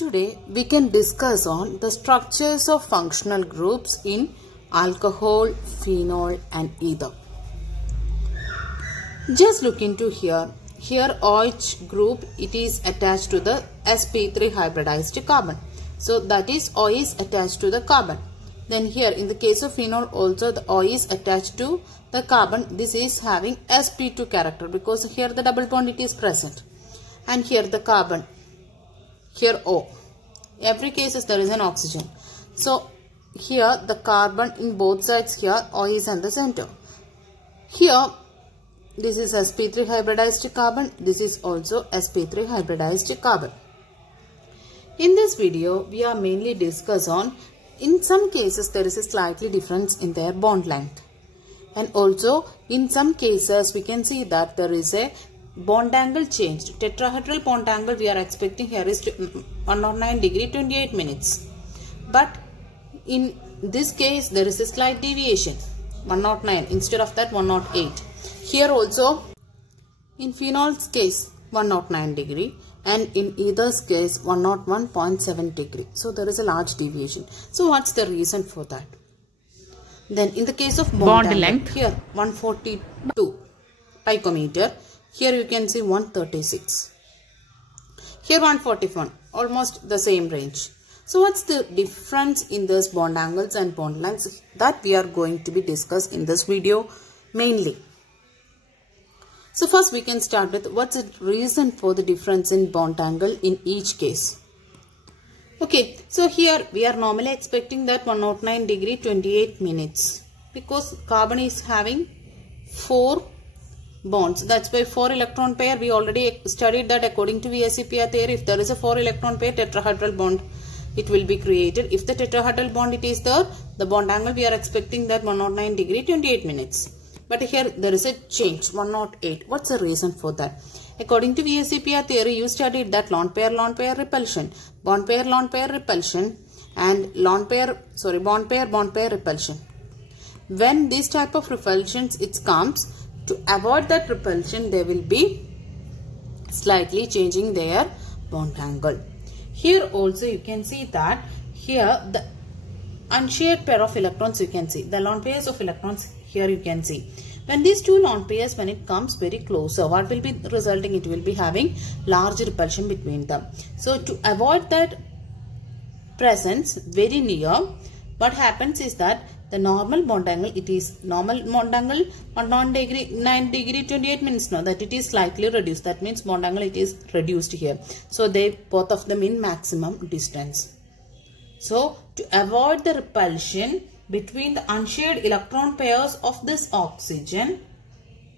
Today we can discuss on the structures of functional groups in alcohol, phenol and ether. Just look into here. Here OH group, it is attached to the sp3 hybridized carbon. So that is O is attached to the carbon. Then here in the case of phenol also the O is attached to the carbon. This is having sp2 character because here the double bond it is present. And here the carbon. Here O. Every case there is an oxygen. So here the carbon in both sides, here O is in the center. Here this is sp3 hybridized carbon. This is also sp3 hybridized carbon. In this video we are mainly discuss on, in some cases there is a slightly difference in their bond length. And also in some cases we can see that there is a bond angle changed. Tetrahedral bond angle we are expecting here is 109 degree 28 minutes. But in this case there is a slight deviation, 109 instead of that 108. Here also in phenol's case 109 degree and in ether's case 101.7 degree. So there is a large deviation. So what's the reason for that? Then in the case of bond length, here 142 picometer. Here you can see 136. Here 141, almost the same range. So what's the difference in this bond angles and bond lengths? That we are going to be discussed in this video mainly. So first we can start with what's the reason for the difference in bond angle in each case. Okay, so here we are normally expecting that 109 degree 28 minutes because carbon is having 4 bonds. That's why 4 electron pair, we already studied that according to VSEPR theory. If there is a 4 electron pair, tetrahedral bond it will be created. If the tetrahedral bond it is there, the bond angle we are expecting that 109 degree 28 minutes. But here there is a change, 108. What's the reason for that? According to VSEPR theory, you studied that lone pair repulsion, bond pair repulsion and bond pair repulsion. When this type of repulsions it comes, to avoid that repulsion, they will be slightly changing their bond angle. Here also you can see that here the unshared pair of electrons you can see. The lone pairs of electrons here you can see. When these two lone pairs, when it comes very closer, what will be resulting? It will be having large repulsion between them. So to avoid that presence very near, what happens is that the normal bond angle, it is normal bond angle 109 degree 28 minutes now, that it is slightly reduced. That means bond angle it is reduced here. So they both of them in maximum distance. So to avoid the repulsion between the unshared electron pairs of this oxygen,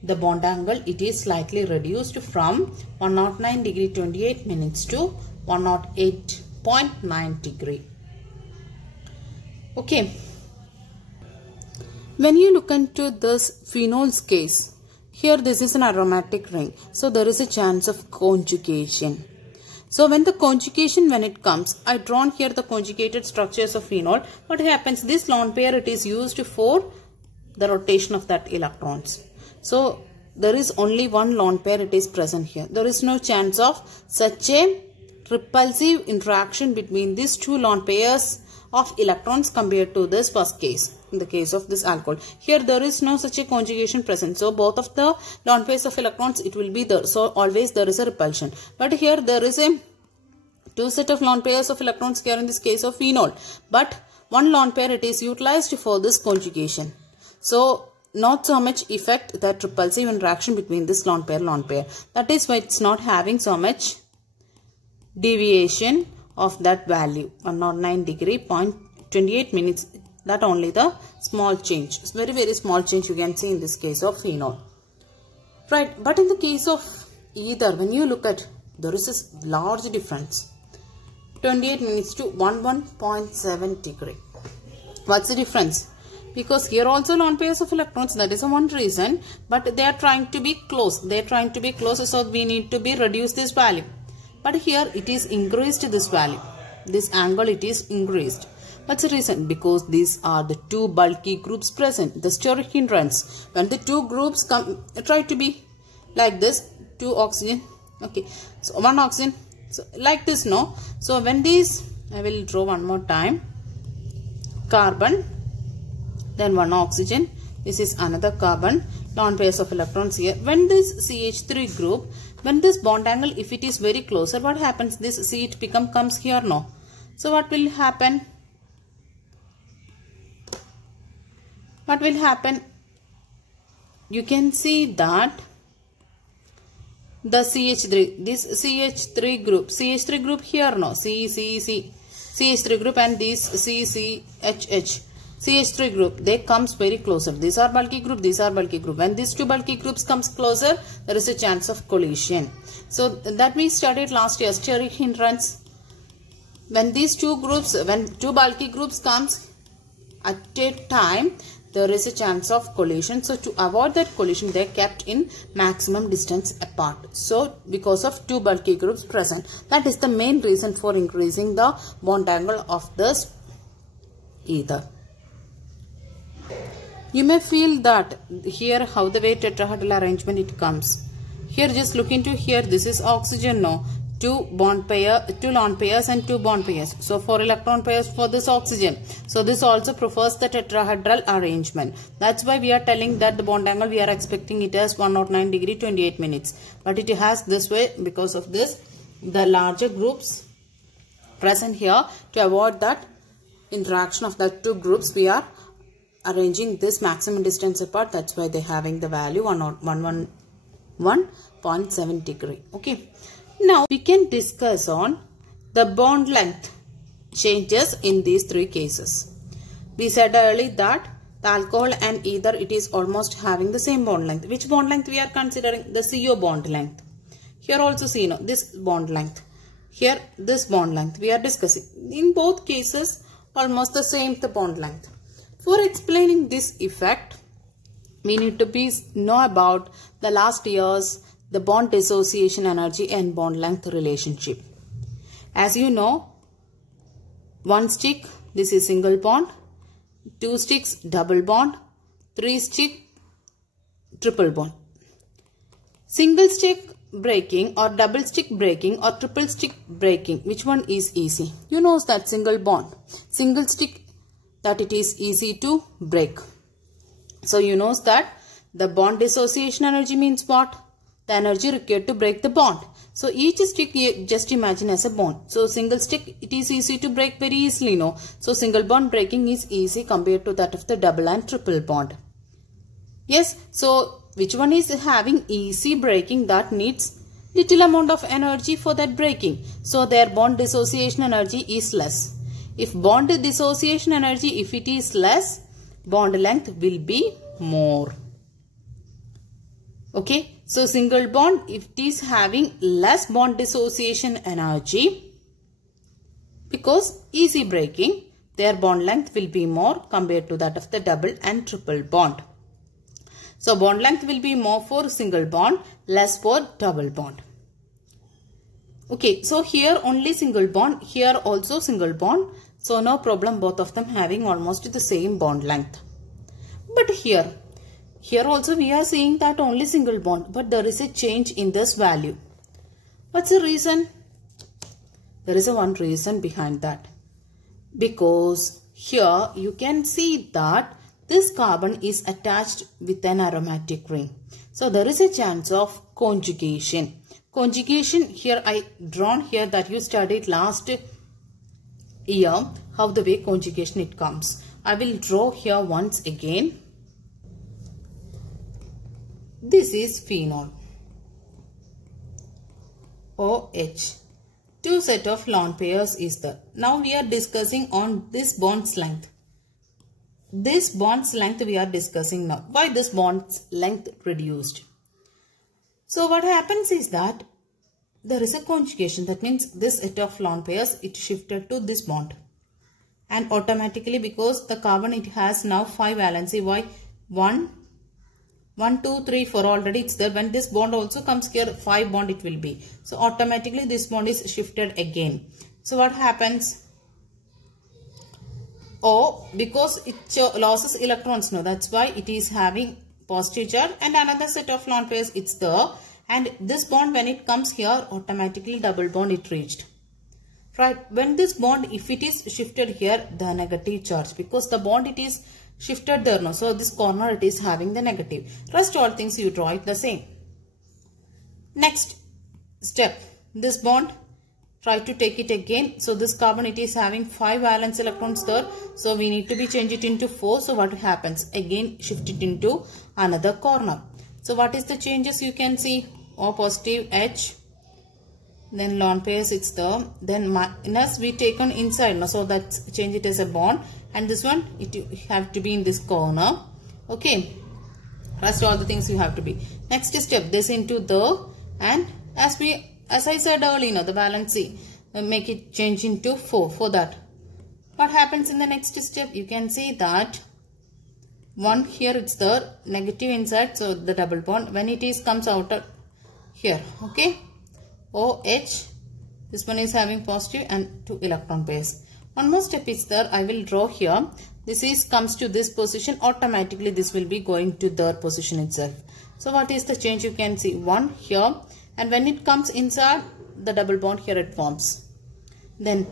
the bond angle it is slightly reduced from 109 degree 28 minutes to 108.9 degree. Okay. When you look into this phenol's case, here this is an aromatic ring. So there is a chance of conjugation. So when the conjugation, when it comes, I drawn here the conjugated structures of phenol. What happens? This lone pair it is used for the rotation of that electrons. So there is only one lone pair it is present here. There is no chance of such a repulsive interaction between these two lone pairs of electrons compared to this first case. In the case of this alcohol, here there is no such a conjugation present. So both of the lone pairs of electrons it will be there. So always there is a repulsion. But here there is a 2 set of lone pairs of electrons here in this case of phenol. But one lone pair it is utilized for this conjugation. So not so much effect that repulsive interaction between this lone pair. That is why it's not having so much deviation of that value 109 degree 28 minutes. That only the small change. It's very small change you can see in this case of phenol. Right. But in the case of ether, when you look at, there is this large difference. 28 minutes to 11.7 degree. What's the difference? Because here also lone pairs of electrons, that is one reason. But they are trying to be close. They are trying to be close. So we need to be reduce this value. But here it is increased this value. This angle it is increased. What's the reason? Because these are the two bulky groups present, the steric hindrance. When the two groups come, try to be like this, 2 oxygen, okay, so 1 oxygen, So like this, no? So when these, I will draw one more time. Carbon, then one oxygen. This is another carbon. Lone pairs of electrons here. When this CH3 group, when this bond angle, if it is very closer, what happens? This CH comes here, no? So what will happen? What will happen? You can see that the CH3, this CH3 group here, no? CH3 group and this CH3 group, they comes very closer. These are bulky group, these are bulky group. When these two bulky groups comes closer, there is a chance of collision. So that we studied last year, steric hindrance. When these two groups, when two bulky groups comes at a time, there is a chance of collision. So to avoid that collision, they are kept in maximum distance apart. So because of two bulky groups present, that is the main reason for increasing the bond angle of this ether. You may feel that here how the way tetrahedral arrangement it comes. Here just look into here, this is oxygen, no? Two lone pairs and two bond pairs. So 4 electron pairs for this oxygen. So this also prefers the tetrahedral arrangement. That's why we are telling that the bond angle we are expecting it as 109 degree 28 minutes. But it has this way because of this, the larger groups present here. To avoid that interaction of the two groups, we are arranging this maximum distance apart. That's why they're having the value 101.7 degree. Okay. Now we can discuss on the bond length changes in these three cases. We said earlier that the alcohol and ether, it is almost having the same bond length. Which bond length we are considering? The CO bond length. Here also see, no, this bond length. Here this bond length we are discussing. In both cases almost the same the bond length. For explaining this effect, we need to know about the last year's the bond dissociation energy and bond length relationship. As you know, one stick, this is single bond, 2 sticks, double bond, 3 stick, triple bond. Single stick breaking or double stick breaking or triple stick breaking, which one is easy? You know that single bond, single stick, that it is easy to break. So you know that the bond dissociation energy means what? The energy required to break the bond. So each stick, just imagine as a bond. So single stick, it is easy to break very easily, no? So single bond breaking is easy compared to that of the double and triple bond. Yes, so which one is having easy breaking? That needs little amount of energy for that breaking. So their bond dissociation energy is less. If bond dissociation energy, if it is less, bond length will be more. Okay, so single bond, if it is having less bond dissociation energy, because easy breaking, their bond length will be more compared to that of the double and triple bond. So bond length will be more for single bond, less for double bond. Okay, so here only single bond, here also single bond. So no problem, both of them having almost the same bond length. But here also we are seeing that only single bond, but there is a change in this value. What's the reason? There is one reason behind that. Because here you can see that this carbon is attached with an aromatic ring. So there is a chance of conjugation. Conjugation, here I drawn here that you studied last year, how the way conjugation it comes. I will draw here once again. This is phenol, OH. Two set of lone pairs is there. Now we are discussing on this bond's length. This bond's length we are discussing now. Why this bond's length reduced? So what happens is that there is a conjugation. That means this set of lone pairs, it shifted to this bond. And automatically, because the carbon, it has now 5 valency. Why? 1, 2, 3, 4 already it's there. When this bond also comes here, 5 bond it will be. So automatically this bond is shifted again. So what happens? O, because it loses electrons now, that's why it is having positive charge, and another set of lone pairs it's there, And this bond, when it comes here, automatically double bond it reached. Right, when this bond, if it is shifted here, the negative charge, because the bond it is shifted there now. So this corner it is having the negative. Rest all things you draw it the same. Next step, this bond, try to take it again. So this carbon it is having 5 valence electrons there. So we need to be change it into 4. So what happens? Again shift it into another corner. So what is the changes you can see? O positive H. Then lone pairs it's there. Then minus we take on inside. No? So that's change it as a bond. And this one it have to be in this corner. Okay. Rest all the things you have to be. Next step, this into the, and as I said earlier, the valence C, make it change into 4 for that. What happens in the next step? You can see that one here it's there, negative inside, so the double bond, when it is comes out here, okay, OH, this one is having positive and 2 electron pairs. One more step is there, I will draw here. This is comes to this position, automatically this will be going to their position itself. So what is the change? You can see 1 here, and when it comes inside, the double bond here it forms. Then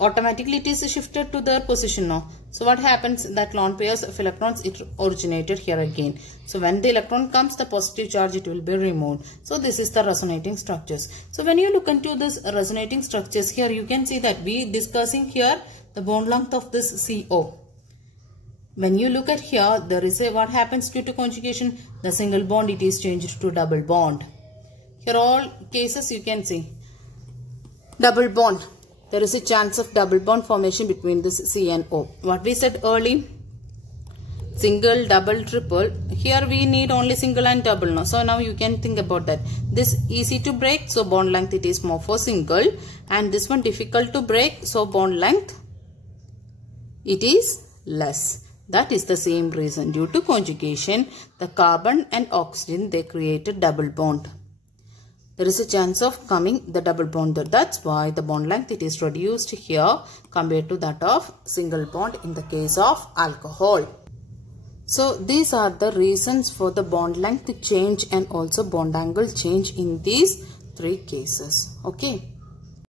automatically it is shifted to their position now. So what happens? That lone pairs of electrons it originated here again. So when the electron comes, the positive charge it will be removed. So this is the resonating structures. So when you look into this resonating structures here, you can see that we discussing here the bond length of this CO. When you look at here, there is a what happens due to conjugation? The single bond it is changed to double bond. Here all cases you can see double bond. There is a chance of double bond formation between this C and O. What we said early, single, double, triple. Here we need only single and double now. So now you can think about that. This easy to break, so bond length it is more for single, and this one difficult to break, so bond length it is less. That is the same reason. Due to conjugation, the carbon and oxygen they created double bond. There is a chance of coming the double bond there. That's why the bond length it is reduced here compared to that of single bond in the case of alcohol. So these are the reasons for the bond length change and also bond angle change in these 3 cases. Okay.